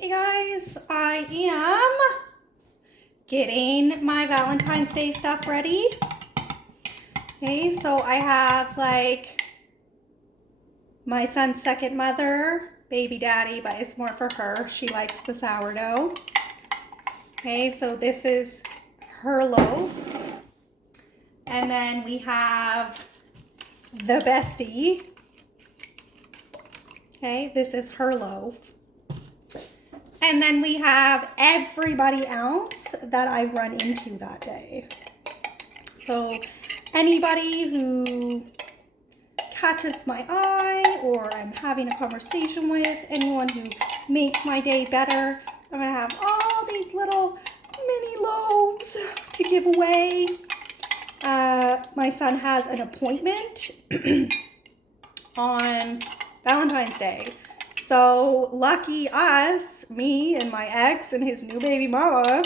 Hey guys, I am getting my Valentine's Day stuff ready. Okay, so I have like my son's second mother, baby daddy, but it's more for her. She likes the sourdough. Okay, so this is her loaf. And then we have the bestie. Okay, this is her loaf. And then we have everybody else that I run into that day. So anybody who catches my eye or I'm having a conversation with, anyone who makes my day better, I'm gonna have all these little mini loaves to give away. My son has an appointment on Valentine's Day. So lucky us, me and my ex and his new baby mama,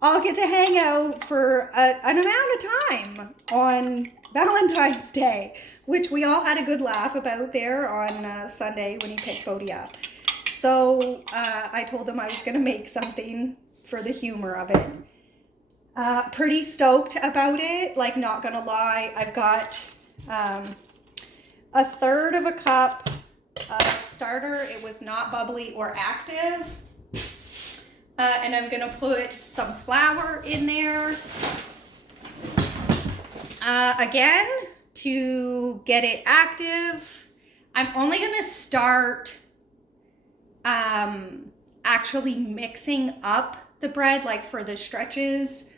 all get to hang out for an amount of time on Valentine's Day, which we all had a good laugh about there on Sunday when he picked Bodhi up. So I told him I was going to make something for the humor of it. Pretty stoked about it, like not going to lie. I've got a third of a cup starter. It was not bubbly or active. And I'm gonna put some flour in there again to get it active. I'm only gonna start actually mixing up the bread, like for the stretches,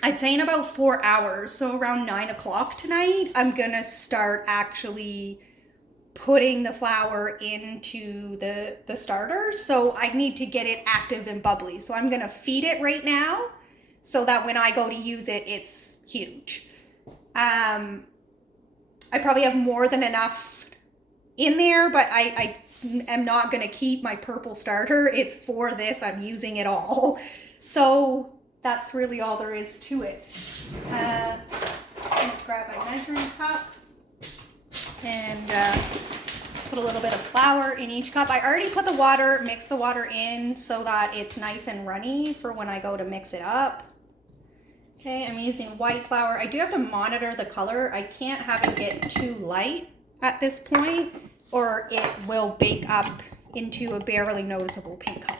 I'd say in about 4 hours, so around 9 o'clock tonight, I'm gonna start actually putting the flour into the starter. So I need to get it active and bubbly. So I'm gonna feed it right now so that when I go to use it, it's huge. I probably have more than enough in there, but I am not gonna keep my purple starter. It's for this, I'm using it all. So that's really all there is to it. I'm gonna grab my measuring cup and put a little bit of flour in each cup. I already put the water, mixed the water in so that it's nice and runny for when I go to mix it up. Okay, I'm using white flour. I do have to monitor the color. I can't have it get too light at this point or it will bake up into a barely noticeable pink color.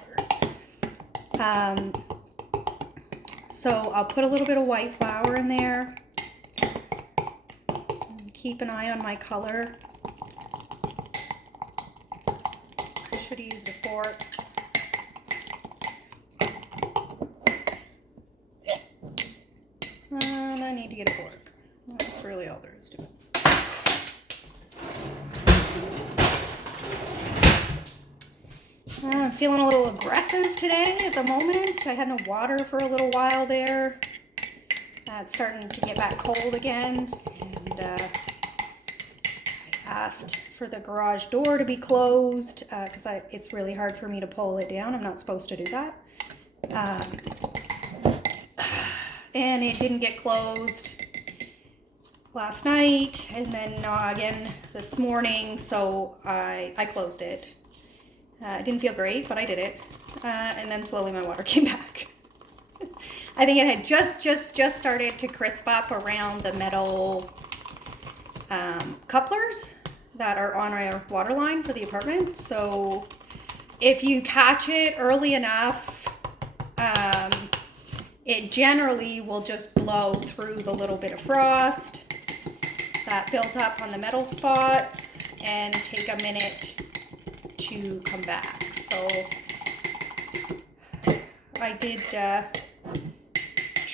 So I'll put a little bit of white flour in there. Keep an eye on my color. I should have used a fork. And I need to get a fork. That's really all there is to it. I'm feeling a little aggressive today at the moment. I had no water for a little while there. It's starting to get back cold again. And I asked for the garage door to be closed because it's really hard for me to pull it down. I'm not supposed to do that. And it didn't get closed last night and then again this morning, so I closed it. It didn't feel great, but I did it. And then slowly my water came back. I think it had just started to crisp up around the metal couplers that are on our water line for the apartment. So if you catch it early enough, it generally will just blow through the little bit of frost that built up on the metal spots and take a minute to come back. So I did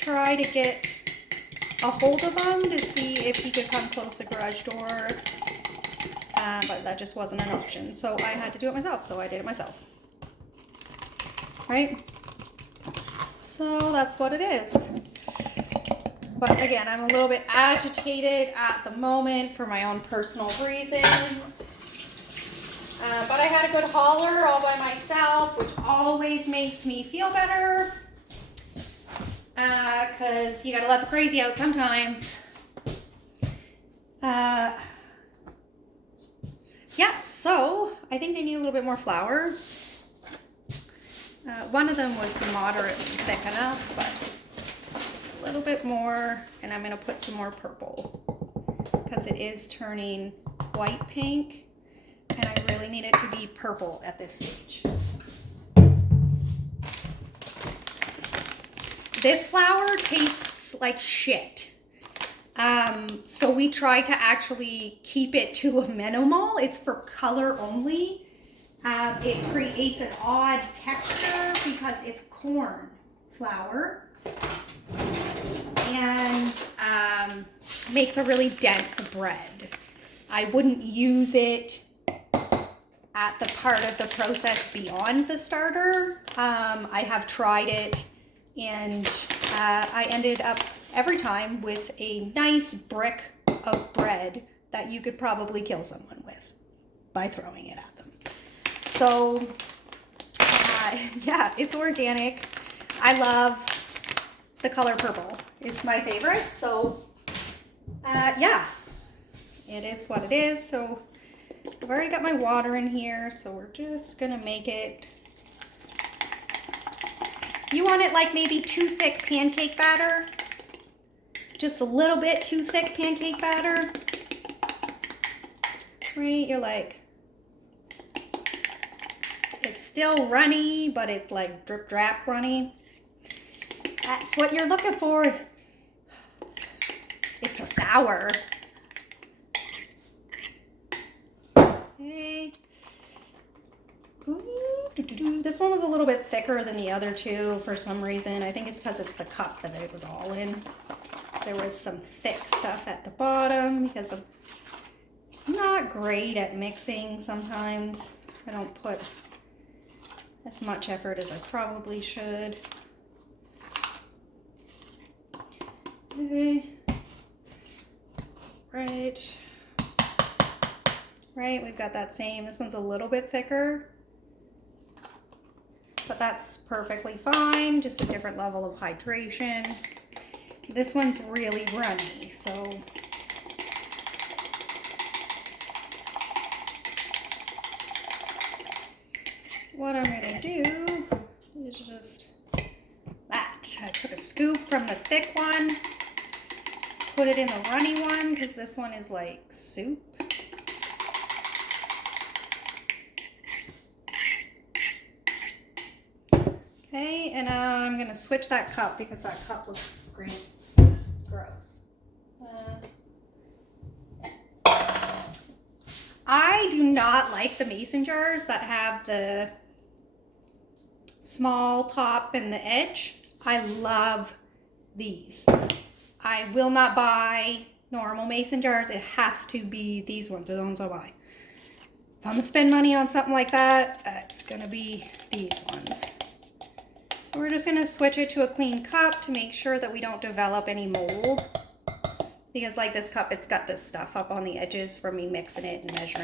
try to get a hold of him to see if he could come close the garage door, but that just wasn't an option. So I had to do it myself, so I did it myself. Right? So that's what it is. But again, I'm a little bit agitated at the moment for my own personal reasons. But I had a good hauler all by myself, which always makes me feel better. Because you gotta let the crazy out sometimes. yeah, so I think they need a little bit more flour. One of them was moderately thick enough, but a little bit more, and I'm gonna put some more purple because it is turning quite pink, and I really need it to be purple at this stage. This flour tastes like shit. So we try to actually keep it to a minimal. It's for color only. It creates an odd texture because it's corn flour and makes a really dense bread. I wouldn't use it at the part of the process beyond the starter. I have tried it, and I ended up every time with a nice brick of bread that you could probably kill someone with by throwing it at them. So yeah, it's organic. I love the color purple. It's my favorite. So yeah, it is what it is. So I've already got my water in here, so we're just gonna make it. You want it like maybe too thick pancake batter. Just a little bit too thick pancake batter. Right, you're like, it's still runny, but it's like drip drap runny. That's what you're looking for. It's so sour. Okay. Ooh, this one was a little bit thicker than the other two for some reason. I think it's because it's the cup that it was all in. There was some thick stuff at the bottom because I'm not great at mixing sometimes. I don't put as much effort as I probably should. Okay. Right. Right, we've got that same. This one's a little bit thicker, but that's perfectly fine. Just a different level of hydration. This one's really runny, so what I'm gonna do is just that. I took a scoop from the thick one, put it in the runny one, because this one is like soup. Okay, and I'm gonna switch that cup because that cup looks gross. I do not like the mason jars that have the small top and the edge. I love these. I will not buy normal mason jars. It has to be these ones, the ones I buy. If I'm gonna spend money on something like that, it's gonna be these ones. So we're just gonna switch it to a clean cup to make sure that we don't develop any mold. Because like this cup, it's got this stuff up on the edges from me mixing it and measuring.